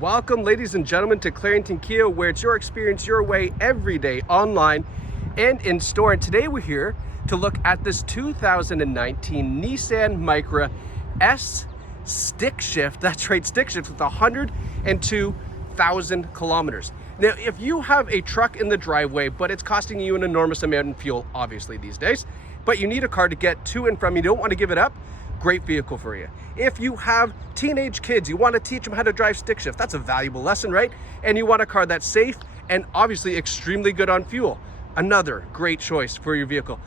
Welcome, ladies and gentlemen, to Clarington Kia, where it's your experience your way every day, online and in store. And today we're here to look at this 2019 Nissan Micra S stick shift. That's right, stick shift with 102,000 kilometers. Now, if you have a truck in the driveway, but it's costing you an enormous amount in fuel, obviously these days, but you need a car to get to and from, you don't want to give it up, great vehicle for you. If you have teenage kids, you want to teach them how to drive stick shift, that's a valuable lesson, right? And you want a car that's safe and obviously extremely good on fuel, another great choice for your vehicle.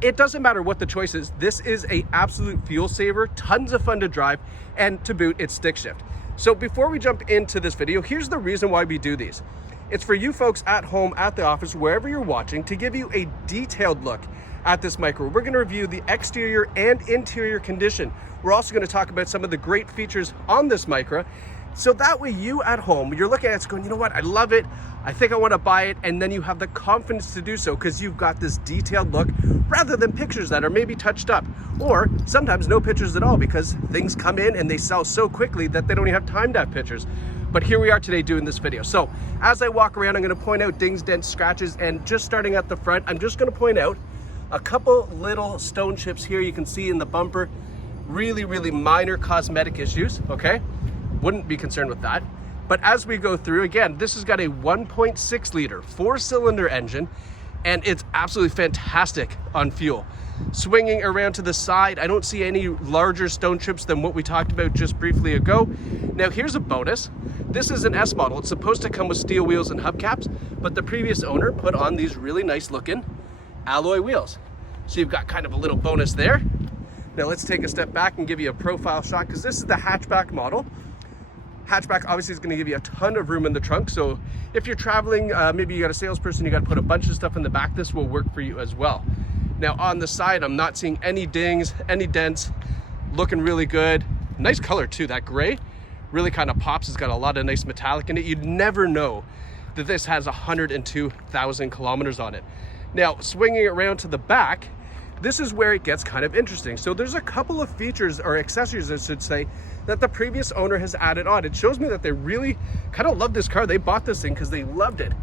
It doesn't matter what the choice is, this is an absolute fuel saver, tons of fun to drive, and to boot, it's stick shift. So before we jump into this video, here's the reason why we do these. It's for you folks at home, at the office, wherever you're watching, to give you a detailed look at this Micra. We're going to review the exterior and interior condition. We're also going to talk about some of the great features on this Micra, so that way you at home, you're looking at it going, you know what, I love it, I think I want to buy it, and then you have the confidence to do so because you've got this detailed look rather than pictures that are maybe touched up, or sometimes no pictures at all because things come in and they sell so quickly that they don't even have time to have pictures. But here we are today doing this video. So as I walk around, I'm going to point out dings, dents, scratches, and just starting at the front, I'm just going to point out a couple little stone chips here you can see in the bumper. Really minor cosmetic issues, okay? Wouldn't be concerned with that. But as we go through, again, this has got a 1.6 liter 4-cylinder engine, and it's absolutely fantastic on fuel. Swinging around to the side, I don't see any larger stone chips than what we talked about just briefly ago. Now here's a bonus. This is an S model. It's supposed to come with steel wheels and hubcaps, but the previous owner put on these really nice looking alloy wheels. So you've got kind of a little bonus there. Now let's take a step back and give you a profile shot, because this is the hatchback model. Hatchback obviously is going to give you a ton of room in the trunk, so if you're traveling, maybe you got a salesperson, you got to put a bunch of stuff in the back, this will work for you as well. Now on the side, I'm not seeing any dings, any dents, looking really good. Nice color too, that gray really kind of pops. It's got a lot of nice metallic in it. You'd never know that this has 102,000 kilometers on it. Now, swinging around to the back, this is where it gets kind of interesting. So there's a couple of features, or accessories I should say, that the previous owner has added on. It shows me that they really kind of love this car. They bought this thing because they loved it.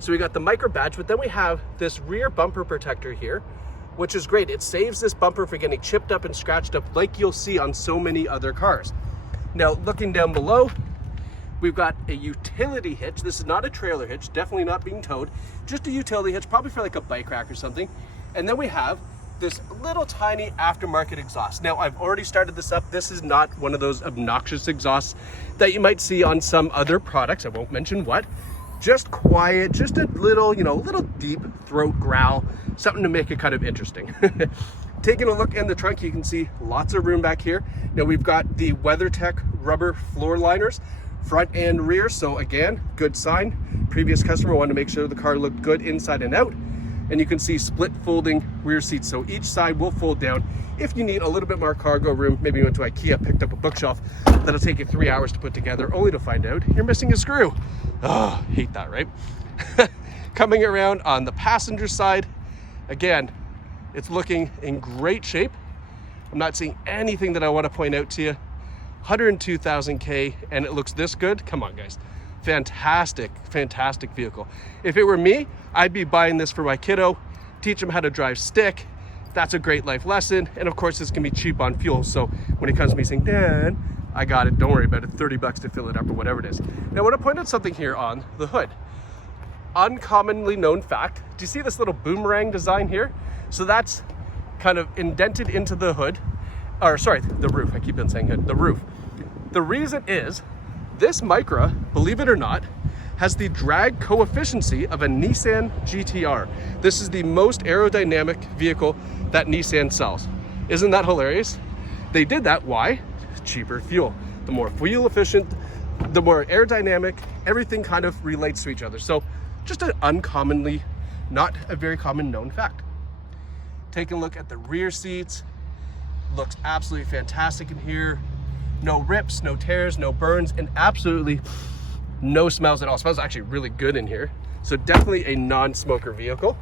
So we got the Micra badge, but then we have this rear bumper protector here, which is great. It saves this bumper from getting chipped up and scratched up like you'll see on so many other cars. Now, looking down below, we've got a utility hitch. This is not a trailer hitch, definitely not being towed, just a utility hitch, probably for like a bike rack or something. And then we have this little tiny aftermarket exhaust. Now, I've already started this up. This is not one of those obnoxious exhausts that you might see on some other products. I won't mention what. Just quiet, just a little, you know, little deep throat growl, something to make it kind of interesting. Taking a look in the trunk, you can see lots of room back here. Now we've got the WeatherTech rubber floor liners, front and rear. So again, good sign. Previous customer wanted to make sure the car looked good inside and out. And you can see split folding rear seats. So each side will fold down. If you need a little bit more cargo room, maybe you went to IKEA, picked up a bookshelf that'll take you 3 hours to put together, only to find out you're missing a screw. Oh, hate that, right? Coming around on the passenger side, again, it's looking in great shape. I'm not seeing anything that I want to point out to you. 102,000 K, and it looks this good. Come on, guys. Fantastic vehicle. If it were me, I'd be buying this for my kiddo, teach him how to drive stick. That's a great life lesson. And of course, this can be cheap on fuel. So when it comes to me saying, Dad, I got it, don't worry about it, 30 bucks to fill it up or whatever it is. Now, I want to point out something here on the hood. Uncommonly known fact. Do you see this little boomerang design here? So that's kind of indented into the hood, or sorry, the roof. I keep on saying hood, the roof. The reason is this Micra, believe it or not, has the drag coefficient of a Nissan GTR. This is the most aerodynamic vehicle that Nissan sells. Isn't that hilarious? They did that, why? Cheaper fuel. The more fuel efficient, the more aerodynamic, everything kind of relates to each other. So just an uncommonly, not a very common known fact. Taking a look at the rear seats, looks absolutely fantastic in here. No rips, no tears, no burns, and absolutely no smells at all. It smells actually really good in here. So definitely a non-smoker vehicle.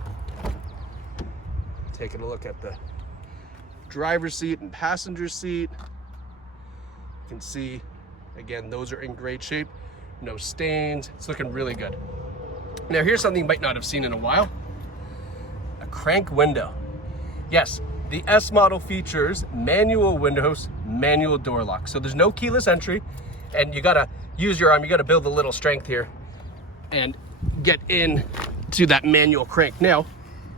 Taking a look at the driver's seat and passenger seat. You can see, again, those are in great shape. no stains. It's looking really good. Now here's something you might not have seen in a while. A crank window. Yes, the S model features manual windows, manual door lock. So there's no keyless entry, and you gotta use your arm, you gotta build a little strength here and get in to that manual crank. Now,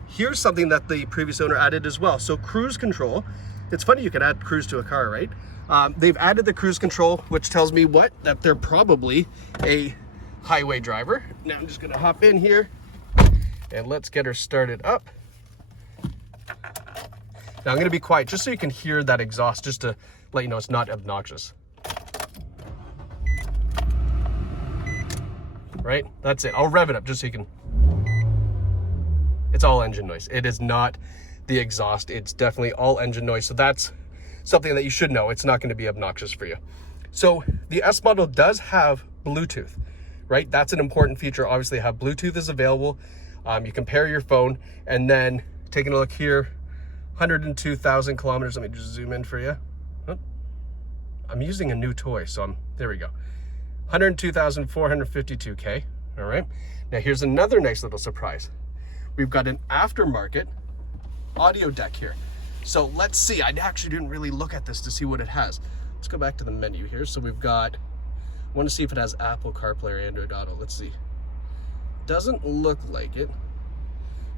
here's something that the previous owner added as well. So cruise control. It's funny you can add cruise to a car, right? They've added the cruise control, which tells me what? That they're probably a highway driver. Now I'm just gonna hop in here and let's get her started up. Now I'm gonna be quiet just so you can hear that exhaust, just to let you know it's not obnoxious. Right? That's it. I'll rev it up just so you can. It's all engine noise. It is not the exhaust. It's definitely all engine noise. So that's something that you should know. It's not going to be obnoxious for you. So the S model does have Bluetooth, right? That's an important feature. Obviously, have Bluetooth is available. You can pair your phone, and then taking a look here, 102,000 kilometers. Let me just zoom in for you. Oh, I'm using a new toy, so there we go. 102,452K. All right. Now here's another nice little surprise. We've got an aftermarket audio deck here. So let's see. I actually didn't really look at this to see what it has. Let's go back to the menu here. So we've got, I want to see if it has Apple CarPlay or Android Auto. Let's see. Doesn't look like it.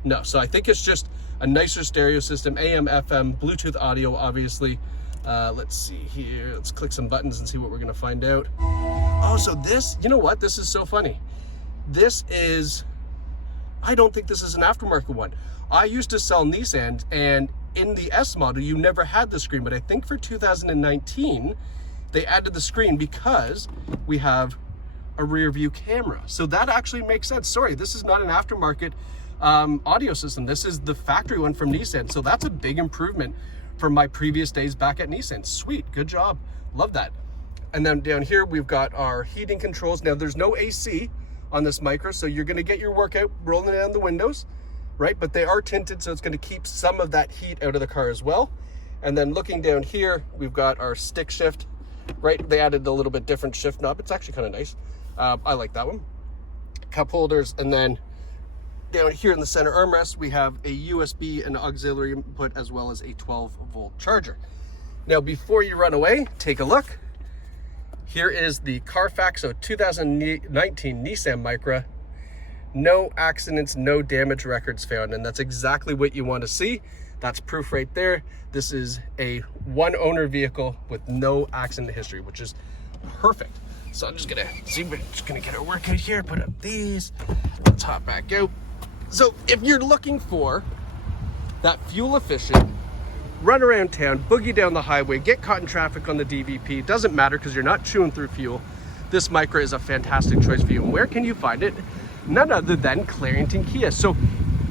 No, so I think it's just a nicer stereo system, AM, FM, Bluetooth audio, obviously. Let's see here. Let's click some buttons and see what we're going to find out. Oh, so this, you know what? This is so funny. This is, I don't think this is an aftermarket one. I used to sell Nissans, and in the S model, you never had the screen, but I think for 2019, they added the screen because we have a rear view camera. So that actually makes sense. Sorry, this is not an aftermarket audio system. This is the factory one from Nissan. So that's a big improvement from my previous days back at Nissan. Sweet, good job. Love that. And then down here, we've got our heating controls. Now there's no AC on this Micra, so you're gonna get your workout rolling down the windows, right? But they are tinted, so it's gonna keep some of that heat out of the car as well. And then looking down here, we've got our stick shift, right? They added a little bit different shift knob. It's actually kind of nice. I like that one. Cup holders, and then down here in the center armrest, we have a USB and auxiliary input as well as a 12-volt charger. Now, before you run away, take a look. Here is the CarFax, so 2019 Nissan Micra. No accidents, no damage records found, and that's exactly what you want to see. That's proof right there. This is a one-owner vehicle with no accident history, which is perfect. So I'm just gonna see, we're just gonna get our workout here, put up these, let's hop back out. So if you're looking for that fuel efficient, run around town, boogie down the highway, get caught in traffic on the DVP, doesn't matter because you're not chewing through fuel, this Micra is a fantastic choice for you. And where can you find it? None other than Clarington Kia. So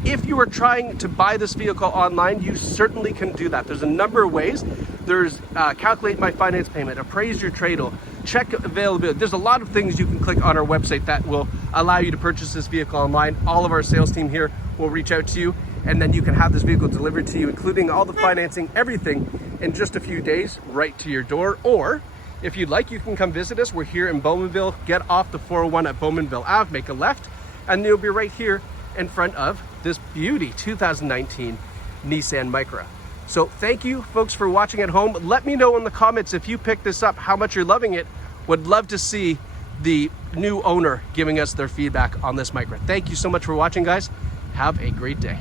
if you are trying to buy this vehicle online, you certainly can do that. There's a number of ways. There's calculate my finance payment, appraise your trade-in, check availability. There's a lot of things you can click on our website that will allow you to purchase this vehicle online. All of our sales team here will reach out to you, and then you can have this vehicle delivered to you, including all the financing, everything, in just a few days, right to your door. Or if you'd like, you can come visit us. We're here in Bowmanville. Get off the 401 at Bowmanville Ave, make a left, and you'll be right here in front of this beauty 2019 Nissan Micra. So thank you folks for watching at home. Let me know in the comments if you picked this up, how much you're loving it. Would love to see the new owner giving us their feedback on this Micra. Thank you so much for watching, guys. Have a great day.